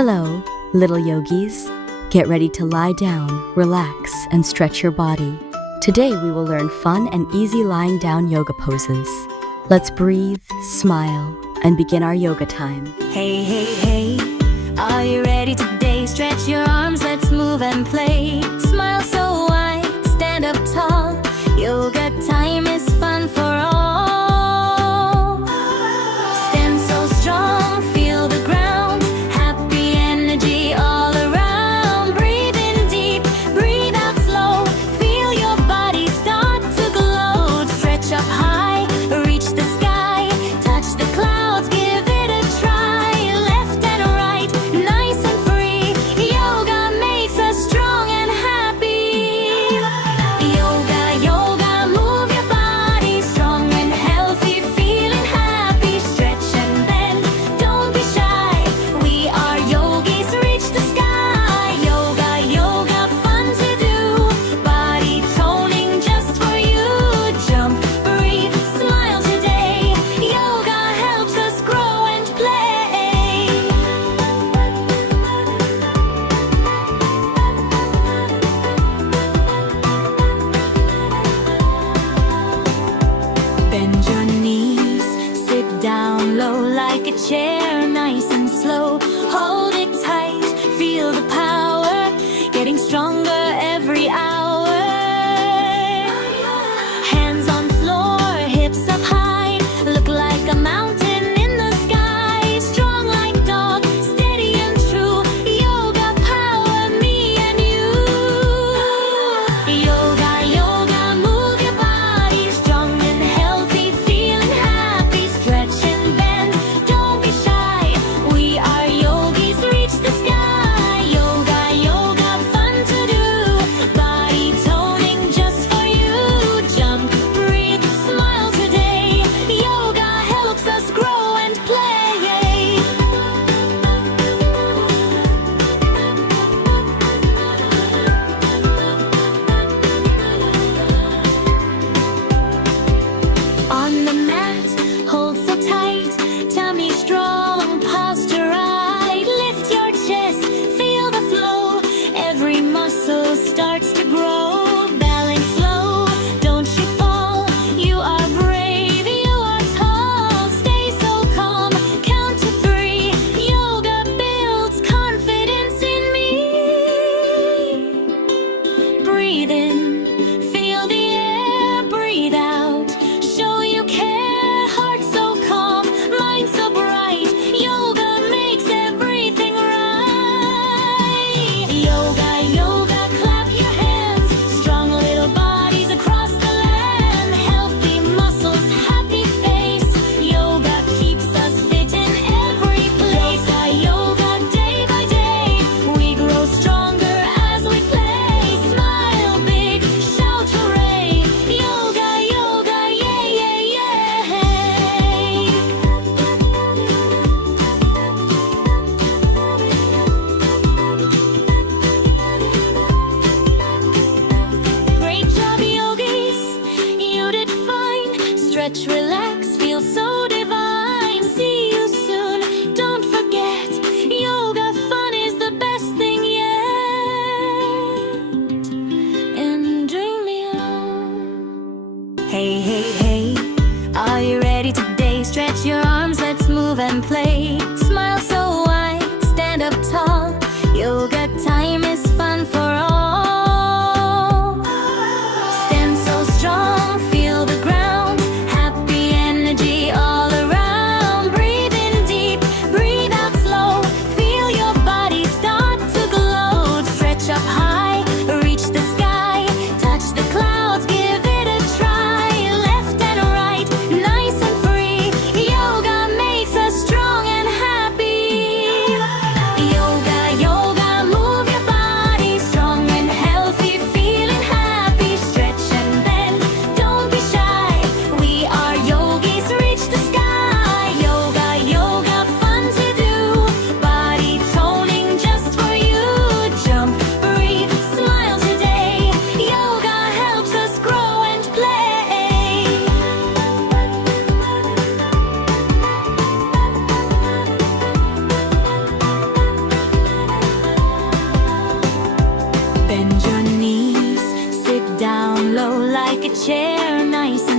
Hello, little yogis. Get ready to lie down, relax, and stretch your body. Today we will learn fun and easy lying down yoga poses. Let's breathe, smile, and begin our yoga time. Hey, hey, hey, are you ready today? Stretch your arms, let's move and play. Smile so wide, stand up tall. Yoga time is fun for all. Stand so strong, feel the ground. Happy energy all around. Breathe in deep, breathe out slow. Feel your body start to glow. Stretch up high, reach the sky. Touch the clouds, give it a try. Left and right. chair nice and